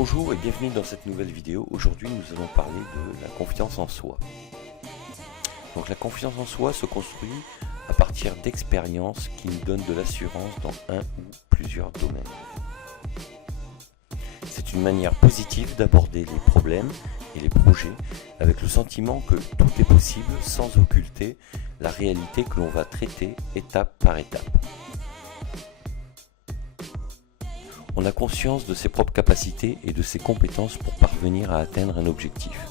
Bonjour et bienvenue dans cette nouvelle vidéo. Aujourd'hui nous allons parler de la confiance en soi. Donc la confiance en soi se construit à partir d'expériences qui nous donnent de l'assurance dans un ou plusieurs domaines. C'est une manière positive d'aborder les problèmes et les projets avec le sentiment que tout est possible sans occulter la réalité que l'on va traiter étape par étape. On a conscience de ses propres capacités et de ses compétences pour parvenir à atteindre un objectif.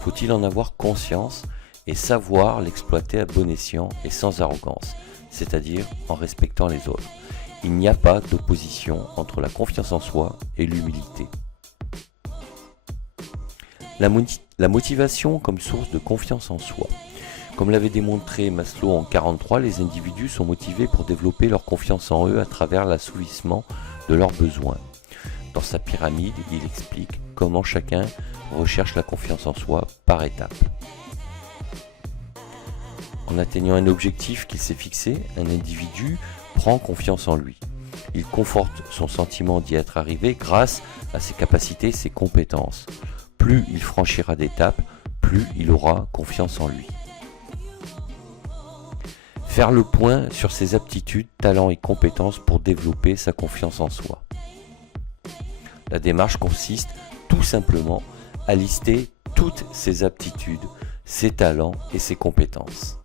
Faut-il en avoir conscience et savoir l'exploiter à bon escient et sans arrogance, c'est-à-dire en respectant les autres. Il n'y a pas d'opposition entre la confiance en soi et l'humilité. La motivation comme source de confiance en soi. Comme l'avait démontré Maslow en 1943, les individus sont motivés pour développer leur confiance en eux à travers l'assouvissement de leurs besoins. Dans sa pyramide, il explique comment chacun recherche la confiance en soi par étapes. En atteignant un objectif qu'il s'est fixé, un individu prend confiance en lui. Il conforte son sentiment d'y être arrivé grâce à ses capacités et ses compétences. Plus il franchira d'étapes, plus il aura confiance en lui. Faire le point sur ses aptitudes, talents et compétences pour développer sa confiance en soi. La démarche consiste tout simplement à lister toutes ses aptitudes, ses talents et ses compétences.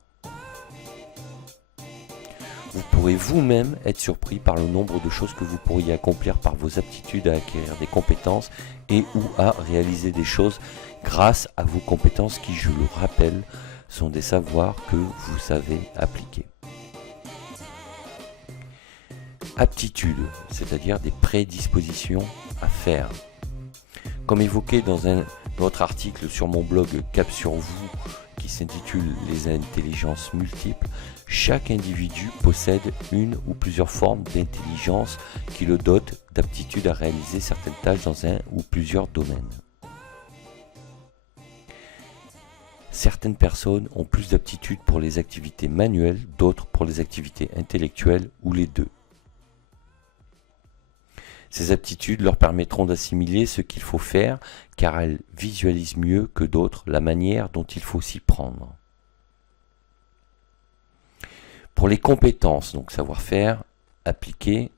Vous pourrez vous-même être surpris par le nombre de choses que vous pourriez accomplir par vos aptitudes à acquérir des compétences et ou à réaliser des choses grâce à vos compétences qui, je le rappelle, sont des savoirs que vous savez appliquer. Aptitudes, c'est-à-dire des prédispositions à faire. Comme évoqué dans un autre article sur mon blog Cap sur vous qui s'intitule Les intelligences multiples, chaque individu possède une ou plusieurs formes d'intelligence qui le dotent d'aptitudes à réaliser certaines tâches dans un ou plusieurs domaines. Certaines personnes ont plus d'aptitudes pour les activités manuelles, d'autres pour les activités intellectuelles ou les deux. Ces aptitudes leur permettront d'assimiler ce qu'il faut faire car elles visualisent mieux que d'autres la manière dont il faut s'y prendre. Pour les compétences, donc savoir-faire appliqué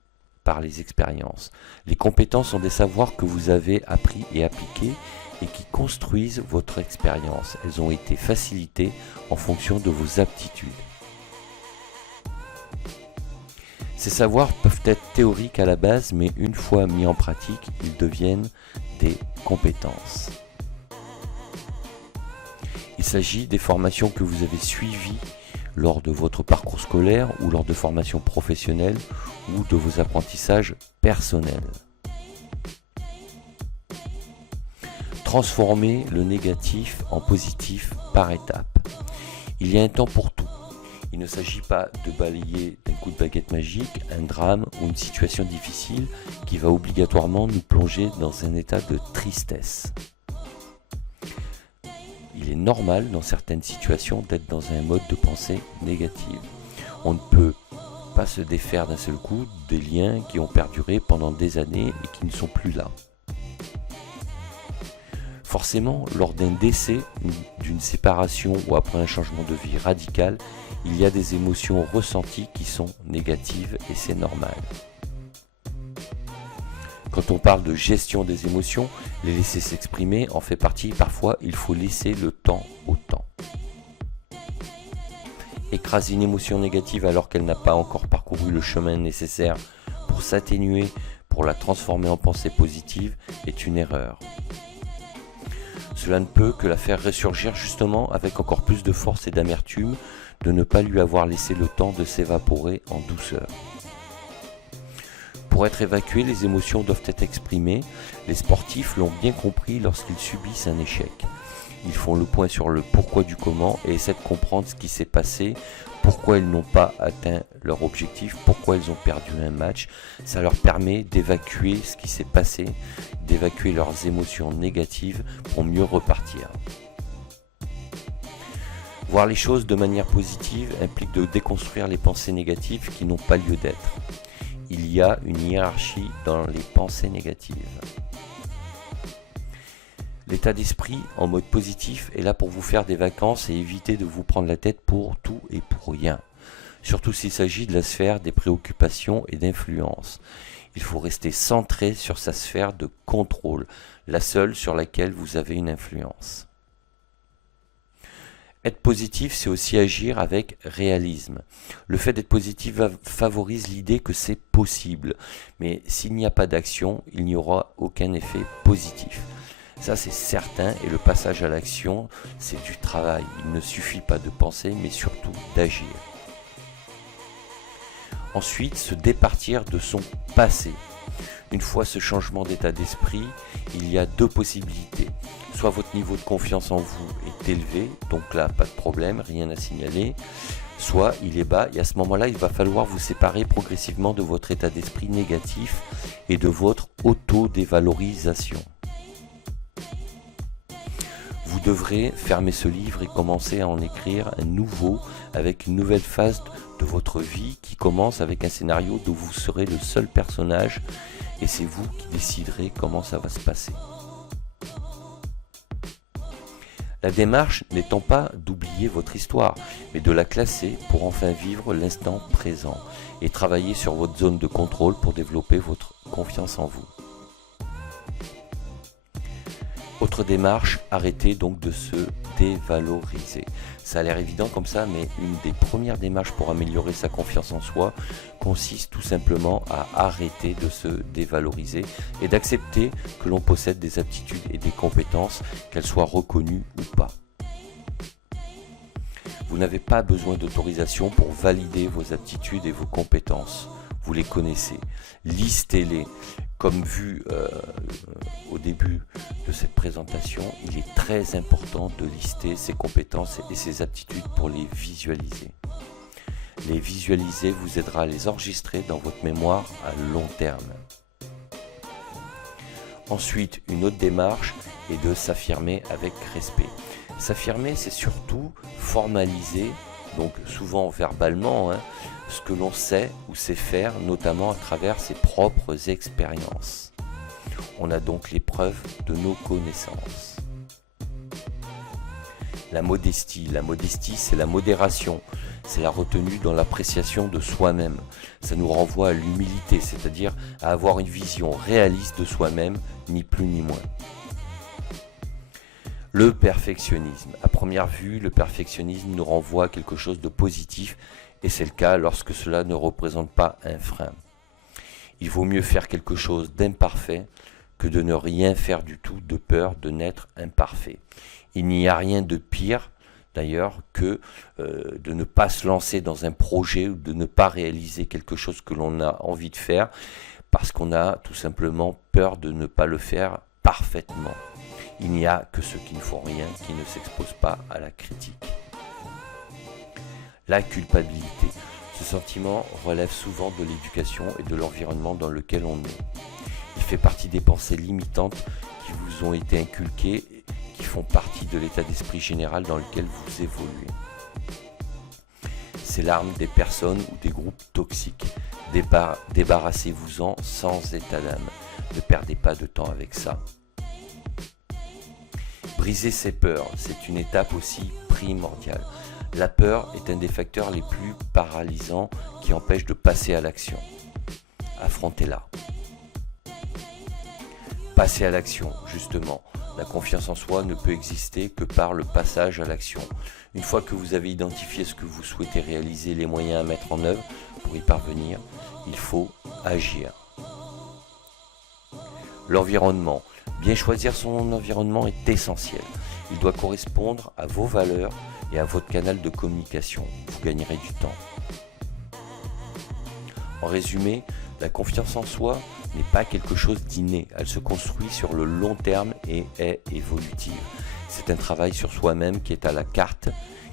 par les expériences. Les compétences sont des savoirs que vous avez appris et appliqués et qui construisent votre expérience. Elles ont été facilitées en fonction de vos aptitudes. Ces savoirs peuvent être théoriques à la base, mais une fois mis en pratique, ils deviennent des compétences. Il s'agit des formations que vous avez suivies lors de votre parcours scolaire ou lors de formations professionnelles ou de vos apprentissages personnels. Transformer le négatif en positif par étapes. Il y a un temps pour tout. Il ne s'agit pas de balayer d'un coup de baguette magique un drame ou une situation difficile qui va obligatoirement nous plonger dans un état de tristesse. Il est normal dans certaines situations d'être dans un mode de pensée négative. On ne peut pas se défaire d'un seul coup des liens qui ont perduré pendant des années et qui ne sont plus là. Forcément, lors d'un décès, d'une séparation ou après un changement de vie radical, il y a des émotions ressenties qui sont négatives et c'est normal. Quand on parle de gestion des émotions, les laisser s'exprimer en fait partie. Parfois, il faut laisser le temps au temps. Écraser une émotion négative alors qu'elle n'a pas encore parcouru le chemin nécessaire pour s'atténuer, pour la transformer en pensée positive, est une erreur. Cela ne peut que la faire ressurgir justement avec encore plus de force et d'amertume, de ne pas lui avoir laissé le temps de s'évaporer en douceur. Pour être évacuées, les émotions doivent être exprimées. Les sportifs l'ont bien compris lorsqu'ils subissent un échec. Ils font le point sur le pourquoi du comment et essaient de comprendre ce qui s'est passé, pourquoi ils n'ont pas atteint leur objectif, pourquoi ils ont perdu un match. Ça leur permet d'évacuer ce qui s'est passé, d'évacuer leurs émotions négatives pour mieux repartir. Voir les choses de manière positive implique de déconstruire les pensées négatives qui n'ont pas lieu d'être. Il y a une hiérarchie dans les pensées négatives. L'état d'esprit en mode positif est là pour vous faire des vacances et éviter de vous prendre la tête pour tout et pour rien. Surtout s'il s'agit de la sphère des préoccupations et d'influence. Il faut rester centré sur sa sphère de contrôle, la seule sur laquelle vous avez une influence. Être positif, c'est aussi agir avec réalisme. Le fait d'être positif favorise l'idée que c'est possible. Mais s'il n'y a pas d'action, il n'y aura aucun effet positif. Ça, c'est certain, et le passage à l'action, c'est du travail. Il ne suffit pas de penser, mais surtout d'agir. Ensuite, se départir de son passé. Une fois ce changement d'état d'esprit, il y a deux possibilités. Soit votre niveau de confiance en vous est élevé, donc là, pas de problème, rien à signaler. Soit il est bas, et à ce moment-là, il va falloir vous séparer progressivement de votre état d'esprit négatif et de votre auto-dévalorisation. Vous devrez fermer ce livre et commencer à en écrire un nouveau avec une nouvelle phase de votre vie qui commence avec un scénario dont vous serez le seul personnage et c'est vous qui déciderez comment ça va se passer. La démarche n'étant pas d'oublier votre histoire, mais de la classer pour enfin vivre l'instant présent et travailler sur votre zone de contrôle pour développer votre confiance en vous. Autre démarche, arrêtez donc de se dévaloriser. Ça a l'air évident comme ça, mais une des premières démarches pour améliorer sa confiance en soi consiste tout simplement à arrêter de se dévaloriser et d'accepter que l'on possède des aptitudes et des compétences, qu'elles soient reconnues ou pas. Vous n'avez pas besoin d'autorisation pour valider vos aptitudes et vos compétences. Vous les connaissez, listez-les. Comme vu au début de cette présentation, il est très important de lister ses compétences et ses aptitudes pour les visualiser. Les visualiser vous aidera à les enregistrer dans votre mémoire à long terme. Ensuite, une autre démarche est de s'affirmer avec respect. S'affirmer, c'est surtout formaliser, donc souvent verbalement, ce que l'on sait ou sait faire, notamment à travers ses propres expériences. On a donc les preuves de nos connaissances. La modestie, c'est la modération, c'est la retenue dans l'appréciation de soi-même. Ça nous renvoie à l'humilité, c'est-à-dire à avoir une vision réaliste de soi-même, ni plus ni moins. Le perfectionnisme. À première vue, le perfectionnisme nous renvoie à quelque chose de positif, et c'est le cas lorsque cela ne représente pas un frein. Il vaut mieux faire quelque chose d'imparfait que de ne rien faire du tout de peur de n'être imparfait. Il n'y a rien de pire d'ailleurs que de ne pas se lancer dans un projet ou de ne pas réaliser quelque chose que l'on a envie de faire parce qu'on a tout simplement peur de ne pas le faire parfaitement. Il n'y a que ceux qui ne font rien qui ne s'exposent pas à la critique. La culpabilité. Ce sentiment relève souvent de l'éducation et de l'environnement dans lequel on est. Il fait partie des pensées limitantes qui vous ont été inculquées, qui font partie de l'état d'esprit général dans lequel vous évoluez. C'est l'arme des personnes ou des groupes toxiques. Débarrassez-vous-en sans état d'âme. Ne perdez pas de temps avec ça. Briser ses peurs, c'est une étape aussi primordiale. La peur est un des facteurs les plus paralysants qui empêche de passer à l'action. Affrontez-la. Passez à l'action, justement. La confiance en soi ne peut exister que par le passage à l'action. Une fois que vous avez identifié ce que vous souhaitez réaliser, les moyens à mettre en œuvre pour y parvenir, il faut agir. L'environnement. Bien choisir son environnement est essentiel. Il doit correspondre à vos valeurs et à votre canal de communication. Vous gagnerez du temps. En résumé, la confiance en soi n'est pas quelque chose d'inné. Elle se construit sur le long terme et est évolutive. C'est un travail sur soi-même qui est à la carte,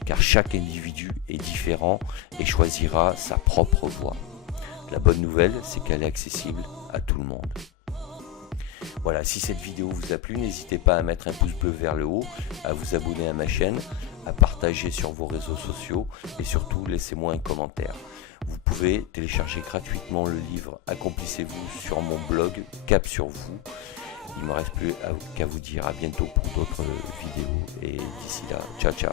car chaque individu est différent et choisira sa propre voie. La bonne nouvelle, c'est qu'elle est accessible à tout le monde. Voilà, si cette vidéo vous a plu, n'hésitez pas à mettre un pouce bleu vers le haut, à vous abonner à ma chaîne, à partager sur vos réseaux sociaux et surtout laissez-moi un commentaire. Vous pouvez télécharger gratuitement le livre Accomplissez-vous sur mon blog Cap sur vous Il me reste plus qu'à vous dire à bientôt pour d'autres vidéos et d'ici là, ciao ciao.